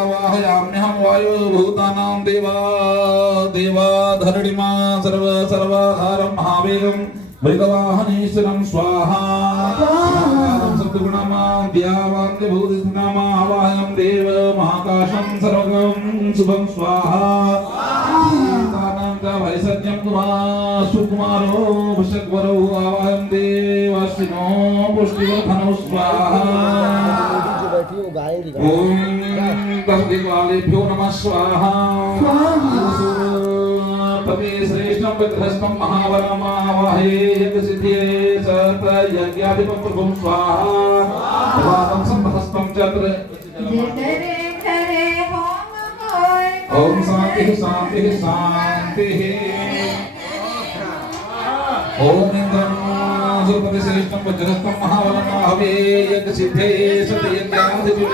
आवाहयाम्यहं वायुभूतानां देवाधरणिमा सर्वधारं महावेगं मृगवाहनेश्वरं स्वाहा सद्गुणमां द्यावान्यभूतिनामा आवाहयं देव महाकाशं सर्वगं शुभं स्वाहा वैसज्ञं सुकुमारो वृषग्वरो आवाहयं देवाश्विनो पुष्टिवर्धनो स्वाहा ओम दशदिक्पालेभ्यो नमः स्वाहा पते श्रेष्ठं विग्रहस्थं महाबलमावाहे यज्ञसिद्धिये सतयज्ञाधिपं प्रभुं स्वाहा प्रभातं सम्पथस्थं चत्र ओम शांति शांति शांति ओम इंद्रं सुपतिश्रेष्ठं वज्रस्थं महाबलमाहवे यज्ञसिद्धे सतयज्ञाधिपं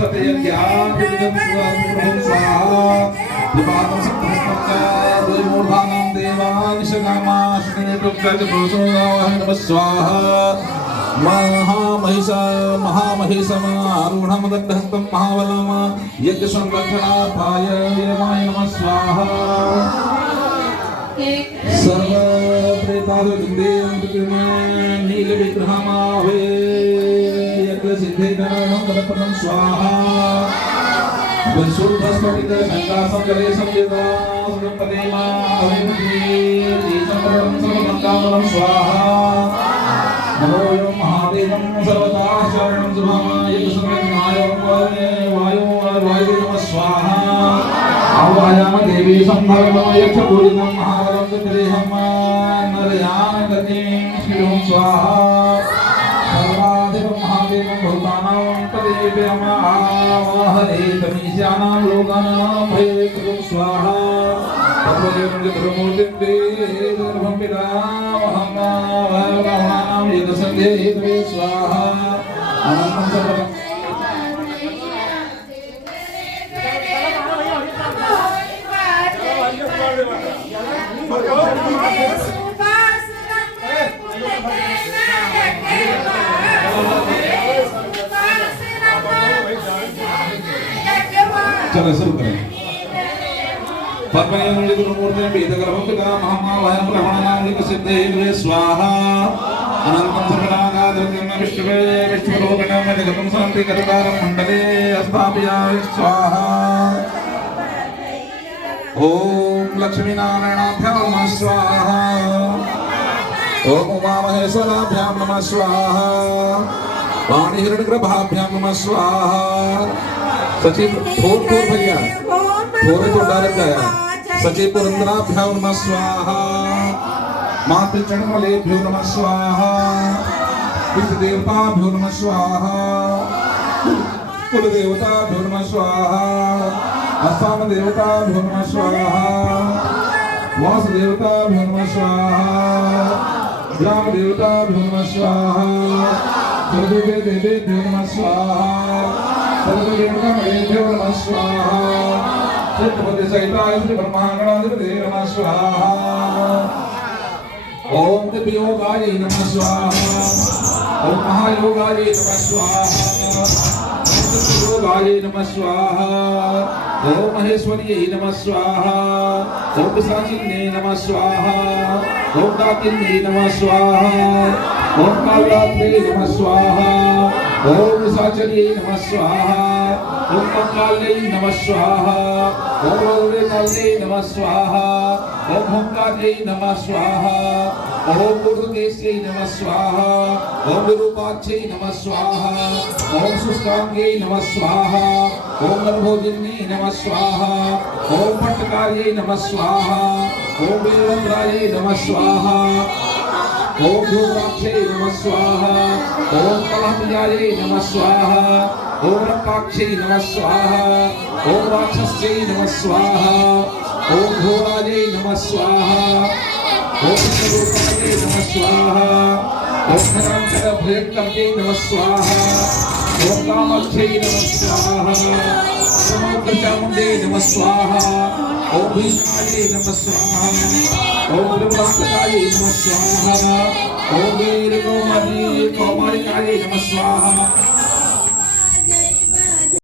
सतयज्ञाधिपं स्वाहा प्रभातं सम्पथस्थं च मूर्धानां देवानिशकामाश्रिनेतुभ्यः नमः स्वाहा महामहिषमारूढमदण्डहस्तं महाबलं यज्ञसंरक्षणार्थाय देवाय नमः स्वाहा नीलविग्रहमावे यज्ञसिद्धेनरणं तदपदं स्वाहा शुद्धस्फटिकशङ्कासङ्कलेशं सर्वमङ्गलं स्वाहा नमो यो महादेवं सर्वदा शरणं सुभामाय संरक्षणाय वायु नमः स्वाहा आवाहयाम देवी संभवमाय यक्षपूरितं महाबलं सुदेहं नरयान गतिं श्रीं स्वाहा सर्वाधिपं महादेवं भूतानां तदेव्यम् आवाहये तमीशानां लोकानां भयेकृतं स्वाहा तद्वयं जगन्मूर्तिं देवं पितामहं यदसंध्ये हेतवे स्वाहा अनन्तं सर्वं चलो शुरू करें पद्मयं जगन्मूर्तिं वेदगर्भं पितामहं ब्रह्मणानां यज्ञसिद्धे स्वाहा अनन्तं सर्वनागाद्रव्यं विश्वलोकनं जगतं शान्तिकरकारं मण्डले स्थापयामि स्वाहा ओम लक्ष्मीनारायणाभ्यां नमः स्वाहा ओम उमामहेश्वराभ्यां नमः स्वाहा वाणीहिरण्यगर्भाभ्यां नमः स्वाहा सचिव थोर भैया थोड़े तो डायरेक्ट आया सचिव पुरंदराभ्यां नमः स्वाहा मातृचरणमलेभ्यो नमः स्वाहा पितृदेवताभ्यो नमः स्वाहा कुलदेवताभ्यो नमः स्वाहा अस्ताम देवताभ्यो नमः स्वाहा वासुदेवताभ्यो नमः स्वाहा ग्राम देवताभ्यो नमः स्वाहा सर्वे देवेभ्यो नमः स्वाहा सर्वदेवतामलेभ्यो नमः स्वाहा चित्तपति सहिताय श्री ब्रह्मांगणाधिपते नमः स्वाहा ओम दिव्योगाय नमः स्वाहा ओम महायोगाय नमः स्वाहा योगाय नमः स्वाहा ओम महेश्वर्यै नमः स्वाहा ओम पिशाचिन्यै नमः स्वाहा ओम डाकिन्यै नमः स्वाहा ओम कालरात्रे नमः स्वाहा ओम पिशाचर्यै नमः स्वाहा ओम कंकाल्यै नमः स्वाहा ओम रोगवेताल्यै नमः स्वाहा ओम होमकार्यै नमः स्वाहा ओम ऊर्ध्वकेश्यै नमः स्वाहा ओम विरूपाक्षै नमः स्वाहा ओम शुष्कांग्यै नमः स्वाहा ओम नरभोजिन्यै नमः स्वाहा ओम पट्टकार्यै नमः स्वाहा ओम वीरभद्रायै नमः स्वाहा ओम धूम्राक्षै नमः स्वाहा ओम कलहप्रियायै नमः स्वाहा ओम रक्ताक्षै नमः स्वाहा ओम राक्षस्यै नमः स्वाहा ओम घोरायै नमः स्वाहा ओम स्वरूपायै नमः स्वाहा ओम भयंकर्यै नमः स्वाहा ओम कामाक्षै नमः स्वाहा समुद्रचामुण्डे नमः स्वाहा ओम भीष्मायै नमः स्वाहा ओम ब्रह्मकायै नमः स्वाहा ओम वीरकौमार्यै नमः स्वाहा